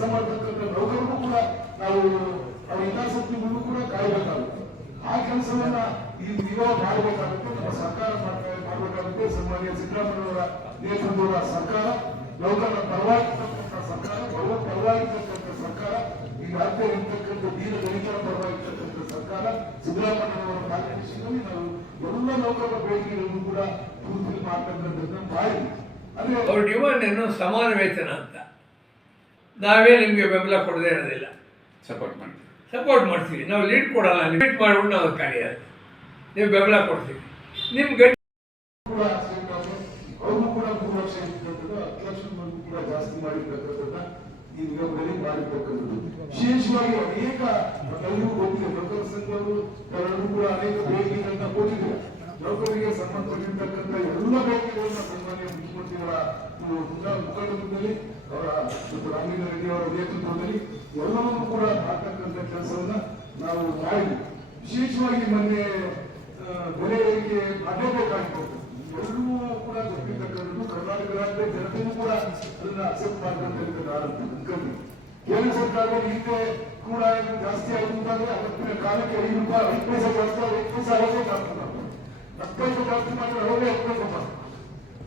ಕೆಲಸ ಮಾಡತಕ್ಕಂಥ ನೌಕರರು ಕೂಡ ನಾವು ಅವ್ರ ಹಿತಾಸಕ್ತಿಗೂ ಕೂಡ ಕಾಯಬೇಕಾಗುತ್ತೆ. ಆ ಕೆಲಸವನ್ನ ಈ ಇವಾಗ ಮಾಡಬೇಕಾಗುತ್ತೆ, ನಮ್ಮ ಸರ್ಕಾರ ಮಾಡಬೇಕಾಗುತ್ತೆ. ಸನ್ಮಾನ್ಯ ಸಿದ್ದರಾಮಯ್ಯವರ ನೇತೃತ್ವದ ಸರ್ಕಾರ, ನೌಕರರ ಪರವಾಗಿ ಸರ್ಕಾರ ಬರುವ ಪರವಾಗಿರ್ತಕ್ಕಂಥ ಸರ್ಕಾರ, ಈ ರಾಜ್ಯ ಇರ್ತಕ್ಕಂಥ ದೀನ ದಲಿತರ ಪರವಾಗಿರ್ತಕ್ಕಂಥ ಸರ್ಕಾರ, ಸಿದ್ದರಾಮಯ್ಯವರ ಮಾರ್ಗದರ್ಶನದಲ್ಲಿ ನಾವು ಎಲ್ಲ ನೌಕರರ ಬೇಡಿಕೆಗಳನ್ನು ಕೂಡ ಪೂರ್ತಿ ಮಾಡ್ತಕ್ಕಂಥದ್ದನ್ನು ಮಾಡಿ ಅಂದ್ರೆ ಅವ್ರ ಡಿಮಾಂಡ್ ಏನು ಸಮಾನ ವೇತನ ಅಂತ. ನಾವೇ ನಿಮಗೆ ಬೆಂಬಲ ಕೊಡದೇ ಇರೋದಿಲ್ಲ. ಸಪೋರ್ಟ್ ಮಾಡ್ತೀವಿ. ಸಪೋರ್ಟ್ ಮಾಡ್ತೀವಿ. ನಾವು ಲೀಡ್ ಕೊಡಲ್ಲ ಲೀಡ್ ಮಾಡಿಕೊಂಡು ನಾವು ಕಾರ್ಯ ನೀವು ಬೆಂಬಲ ಕೊಡ್ತೀವಿ ನಿಮ್ಮ ಗಟ್ಟಿ ವಿಶೇಷವಾಗಿ ಅನೇಕ ಎಲ್ಲರಿಗೂ ಗೊತ್ತಿದೆ ನೌಕರ ಎಲ್ಲರೂ ಕೂಡ ಅನೇಕ ಬೇಡಿಕೆಗಳನ್ನ ಕೊಟ್ಟಿದ್ದಾರೆ ನೌಕರರಿಗೆ ಸಂಬಂಧಪಟ್ಟಿರ್ತಕ್ಕಂಥ ಎಲ್ಲ ಬೇಡಿಕೆಗಳನ್ನ ಸನ್ಮಾನ್ಯ ಮುಖ್ಯಮಂತ್ರಿಗಳ ಮುಖಂಡದಲ್ಲಿ ಅವರ ಮತ್ತು ರಾಮಲಿಂಗ ರೆಡ್ಡಿ ಅವರ ನೇತೃತ್ವದಲ್ಲಿ ಎಲ್ಲವನ್ನೂ ಕೂಡ ಹಾಕತಕ್ಕಂಥ ಕೆಲಸವನ್ನ ನಾವು ಮಾಡಿದ್ವಿ ವಿಶೇಷವಾಗಿ ಮೊನ್ನೆ ಬೆಲೆ ಏರಿಕೆ ಮಾಡಲೇಬೇಕಾಗಿತ್ತು ಎಲ್ಲರೂ ಕೂಡ ಗೊತ್ತಿರ್ತಕ್ಕಂಥದ್ದು ಕರ್ನಾಟಕ ರಾಜ್ಯದ ಜನತೆಯೂ ಕೂಡ ಅದನ್ನ ಅಕ್ಸೆಪ್ಟ್ ಮಾಡ್ಕೊಂತ ಅನ್ಕೊಂಡ್ವಿ ಕೇಂದ್ರ ಸರ್ಕಾರ ಹಿಂದೆ ಕೂಡ ಜಾಸ್ತಿ ಆಯ್ತು ಅಂತಂದ್ರೆ ಅವತ್ತಿನ ಕಾಲಕ್ಕೆ ಐದು ರೂಪಾಯಿ ಐದು ಪೈಸೆ ಮಾಡ್ತಾರೆ ಹತ್ತು ಪೈಸೆ ಜಾಸ್ತಿ ಮಾಡಿದ್ರೆ ಅರವೇ ಹತ್ತು ಪೈಸೆ ಮಾಡ್ತಾರೆ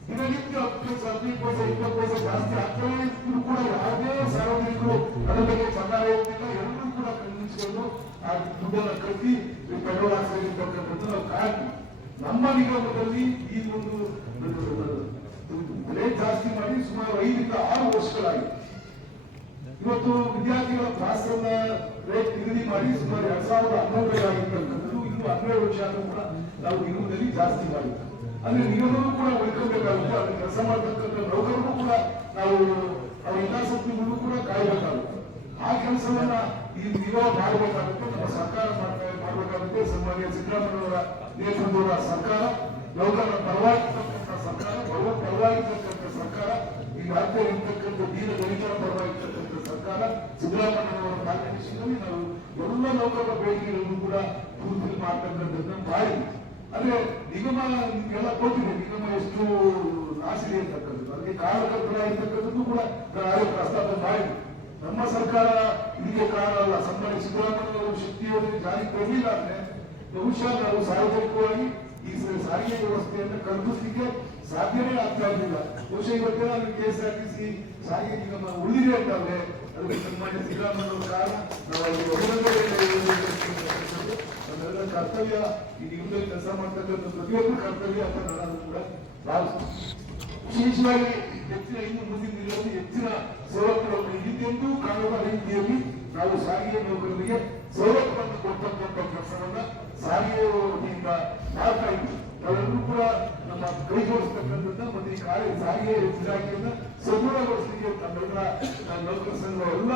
ದಿನನಿತ್ಯ ಹತ್ತು ಪೈಸೆ ಹದಿನೈದು ಪೈಸೆ ಇಪ್ಪತ್ತು ಪೈಸೆ ಜಾಸ್ತಿ ಆಗ್ತಾನೆ ಇದ್ರು ಕೂಡ ಯಾವುದೇ ಸಾರ್ವಜನಿಕರು ಹೋಗ್ತಿಲ್ಲ ಎಲ್ಲರೂ ಕೂಡ ಕಣ್ಣಿಸ್ಕೊಂಡು ಆ ದುಡ್ಡನ್ನು ಕಟ್ಟಿ ಪೆಟ್ರೋಲ್ ಹಾಕ್ಸಿರ್ತಕ್ಕಂಥದ್ದು ನಾವು ಕಾಯ್ತೀವಿ ನಮ್ಮ ನಿಗಮದಲ್ಲಿ ಈ ಒಂದು ರೇಟ್ ಜಾಸ್ತಿ ಮಾಡಿ ಸುಮಾರು ಐದರಿಂದ ಆರು ವರ್ಷಗಳಾಗಿದೆ ಇವತ್ತು ವಿದ್ಯಾರ್ಥಿಗಳ ಕ್ಲಾಸನ್ನ ರೇಟ್ ನಿಗದಿ ಮಾಡಿ ಸುಮಾರು ಎರಡ್ ಸಾವಿರದ ಹನ್ನೊಂದರಾಗಿರ್ತಕ್ಕಂಥದ್ದು ಇನ್ನು ಹನ್ನೆರಡು ವರ್ಷ ಆದರೂ ಕೂಡ ನಾವು ನಿಗಮದಲ್ಲಿ ಜಾಸ್ತಿ ಮಾಡಿದ್ವಿ ಅಂದ್ರೆ ನಿಗಮವೂ ಕೂಡ ಉಳ್ಕೊಬೇಕಾಗುತ್ತೆ, ಅದನ್ನ ಕೆಲಸ ಮಾಡ್ತಕ್ಕಂಥ ನೌಕರರು ಕೂಡ ನಾವು ಅವ್ರ ಹಿತಾಸಕ್ತಿಗಳು ಕೆಲಸವನ್ನ ಈ ನಿಗಮ ಮಾಡಬೇಕಾಗುತ್ತೆ, ನಮ್ಮ ಸರ್ಕಾರ ಮಾಡಬೇಕಾಗುತ್ತೆ. ಸನ್ಮಾನ್ಯ ಸಿದ್ದರಾಮಯ್ಯವರ ನೇತೃತ್ವದ ಸರ್ಕಾರ ನೌಕರರ ಪರವಾಗಿರ್ತಕ್ಕಂಥ ಸರ್ಕಾರ ಬರುವ ಪರವಾಗಿರ್ತಕ್ಕಂಥ ಸರ್ಕಾರ, ಈ ರಾಜ್ಯ ಇರ್ತಕ್ಕಂಥ ದೀನ ದಲಿತರ ಪರವಾಗಿರ್ತಕ್ಕಂಥ ಸರ್ಕಾರ ಸಿದ್ದರಾಮಯ್ಯವರ ಮಾರ್ಗದರ್ಶನದಲ್ಲಿ ನಾವು ಎಲ್ಲ ನೌಕರರ ಬೇಡಿಕೆಗಳನ್ನು ಕೂಡ ಪೂರ್ತಿ ಮಾಡ್ತಕ್ಕಂಥದ್ದನ್ನ ಮಾಡಿ ಅಂದ್ರೆ ನಿಗಮ ಎಲ್ಲ ಕೊಟ್ಟಿದೆ. ನಿಗಮ ಎಷ್ಟು ನಾಶಿದೆ ಅಂತಕ್ಕಂಥದ್ದು. ಅದಕ್ಕೆ ಕಾರಣಕರ್ತರಾಗಿರ್ತಕ್ಕಂಥದ್ದು ಕೂಡ ಪ್ರಸ್ತಾಪ ಮಾಡಿದ್ದೆ ನಮ್ಮ ಸರ್ಕಾರ ಇದಕ್ಕೆ ಕಾರಣ ಅಲ್ಲ. ಸಂಬಂಧ ಸಿದ್ದರಾಮಯ್ಯ ಶಕ್ತಿ ಯೋಜನೆ ಜಾರಿ ಕೊಡಲಿಲ್ಲ ಅಂದ್ರೆ ಬಹುಶಃ ನಾವು ಸಾರ್ವಜನಿಕವಾಗಿ ಈ ಸಾರಿಗೆ ವ್ಯವಸ್ಥೆಯನ್ನು ಕಲ್ಪಿಸಲಿಕ್ಕೆ ಸಾಧ್ಯನೇ ಆಗ್ತಾ ಇರಲಿಲ್ಲ. ಬಹುಶಃ ಇವತ್ತೆಲ್ಲ K S R T C ಸಾರಿಗೆ ನಿಗಮ ಉಳಿದಿದೆ ಅಂತಂದ್ರೆ ಅದಕ್ಕೆ ಸನ್ಮಾನ್ಯ ಸಿದ್ದರಾಮಯ್ಯ ಕಾರಣ ನಾವು. ಕರ್ತವ್ಯ, ಈ ನಿಗಮದಲ್ಲಿ ಕೆಲಸ ಮಾಡ್ತಕ್ಕಂಥ ಪ್ರತಿಯೊಬ್ಬರು ಕರ್ತವ್ಯ ಅಂತ ನಾನು ಕೂಡ ಭಾವಿಸ್ತೀನಿ ವಿಶೇಷವಾಗಿ ಹೆಚ್ಚಿನ ಇನ್ನು ಮುಂದಿನ ದಿನಗಳಲ್ಲಿ ಹೆಚ್ಚಿನ ಸವಲತ್ತುಗಳನ್ನು ಹಿಂದೆಂದೂ ಕಾಣುವ ರೀತಿಯಲ್ಲಿ ನಾವು ಸಾರಿಗೆ ನೌಕರರಿಗೆ ಸವಲತ್ತುಗಳನ್ನು ಕೊಡ್ತಕ್ಕಂಥ ಕೆಲಸವನ್ನ ಸಾರಿಗೆ ವತಿಯಿಂದ ಮಾಡ್ತಾ ಇದ್ವಿ ಅವರೆಲ್ಲರೂ ಕೂಡ ನಮ್ಮ ಕೈ ಜೋಡಿಸ್ತಕ್ಕಂಥದ್ದನ್ನ ಮತ್ತೆ ಈ ಕಾರ್ಯ ಸಾರಿಗೆ ಇಲಾಖೆಯನ್ನ ಸದೃಢಗೊಳಿಸಲಿಕ್ಕೆ ನಮ್ಮೆಲ್ಲ ನಮ್ಮ ನೌಕರ ಸಂಘ, ಎಲ್ಲ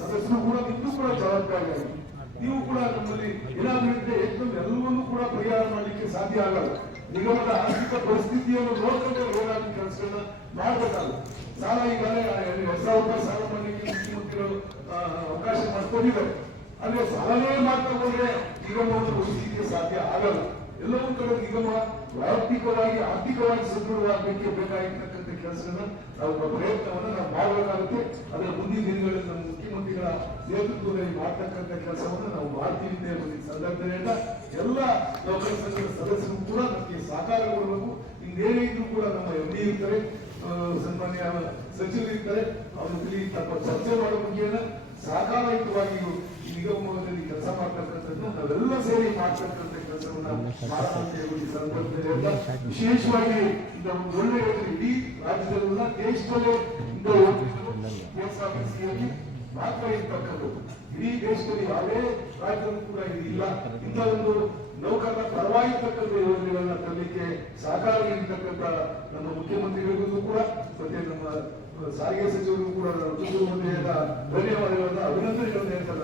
ಸದಸ್ಯರು ಕೂಡ ಇನ್ನೂ ಕೂಡ ಜವಾಬ್ದಾರಿಯಾಗಿದೆ ನೀವು ಕೂಡ ನಮ್ಮಲ್ಲಿ ಏನಾದ್ರೂ ಇದ್ರೆ ಎಲ್ಲವನ್ನೂ ಕೂಡ ಪರಿಹಾರ ಮಾಡಲಿಕ್ಕೆ ಸಾಧ್ಯ ಆಗಲ್ಲ. ನಿಗಮದ ಆರ್ಥಿಕ ಪರಿಸ್ಥಿತಿಯನ್ನು ನೋಡ್ಕೊಂಡು ಹೋರಾಟ ಕೆಲಸಗಳನ್ನ ಮಾಡಬೇಕಾಗುತ್ತೆ ಸಾಲ ಈಗಾಗಲೇ ಎರಡ್ ಸಾವಿರ ರೂಪಾಯಿ ಸಾಲ ಮಾಡಲಿಕ್ಕೆ ಮುಖ್ಯಮಂತ್ರಿಗಳು ಅವಕಾಶ ಮಾಡಿಕೊಂಡಿದ್ದಾರೆ. ಅಂದ್ರೆ ಸಾಲನೇ ಮಾಡ್ತಾ ಹೋದ್ರೆ ನಿಗಮವನ್ನು ಉಳಿಸಲಿಕ್ಕೆ ಸಾಧ್ಯ ಆಗಲ್ಲ. ಎಲ್ಲವೂ ಕಡೆ ನಿಗಮ ವೈಯಕ್ತಿಕವಾಗಿ ಆರ್ಥಿಕವಾಗಿ ಸದೃಢವಾಗಲಿಕ್ಕೆ ಬೇಕಾಗಿರ್ತಕ್ಕಂಥ ಕೆಲಸವನ್ನ ನಾವು ಪ್ರಯತ್ನವನ್ನು ನಾವು ಮಾಡಬೇಕಾಗುತ್ತೆ. ಅದರ ಮುಂದಿನ ದಿನಗಳಲ್ಲಿ ನಮ್ಮ ಮುಖ್ಯಮಂತ್ರಿಗಳ ನೇತೃತ್ವದಲ್ಲಿ ಮಾಡ್ತಕ್ಕಂಥ ಕೆಲಸವನ್ನು ನಾವು ಮಾಡ್ತೀವಿ ಅಂತ ಹೇಳಿ ಸಂದರ್ಭದಿಂದ ಎಲ್ಲ ನೌಕರ ಸಂಘದ ಸದಸ್ಯರು ಕೂಡ ನಮಗೆ ಸಹಕಾರ ಕೊಡಬೇಕು. ಇನ್ನೇನೇ ಇದ್ರೂ ಕೂಡ ನಮ್ಮ ಎಂ ಡಿ ಇರ್ತಾರೆ ಸನ್ಮಾನ್ಯ ಸಚಿವರು ಇರ್ತಾರೆ. ಅವ್ರ ಜೊತೆ ತಮ್ಮ ಚರ್ಚೆ ಮಾಡೋ ಮುಖೇನ ಸಹಕಾರಯುತವಾಗಿ ನಿಗಮದಲ್ಲಿ ಕೆಲಸ ಮಾಡ್ತಕ್ಕಂಥದ್ದು ನಾವೆಲ್ಲ ಸೇರಿ ಮಾಡ್ತಕ್ಕಂಥ ವಿಶೇಷವಾಗಿ ನಮ್ಮ ಒಳ್ಳೆಯ ಇಡೀ ರಾಜ್ಯದಲ್ಲ ದೇಶದಲ್ಲೇ ಕೆಎಸ್ಆರ್ಟಿಸಿಯಲ್ಲಿ ಮಾತ್ರ ಇರ್ತಕ್ಕದ್ದು ಇಡೀ ದೇಶದಲ್ಲಿ ಯಾವುದೇ ರಾಜ್ಯದಲ್ಲೂ ಕೂಡ ಇಲ್ಲ ಇಂಥ ಒಂದು ನೌಕರರ ಪರವಾಗಿರ್ತಕ್ಕಂಥ ಯೋಜನೆಗಳನ್ನ ತರಲಿಕ್ಕೆ ಸಹಕಾರ ನೀಡತಕ್ಕಂಥ ನಮ್ಮ ಮುಖ್ಯಮಂತ್ರಿಗಳಿಗೂ ಕೂಡ, ಮತ್ತೆ ನಮ್ಮ ಸಾರಿಗೆ ಸಚಿವರಿಗೂ ಕೂಡ ಧನ್ಯವಾದಗಳನ್ನ, ಅಭಿನಂದನೆಗಳನ್ನ ಹೇಳ್ತಾರೆ.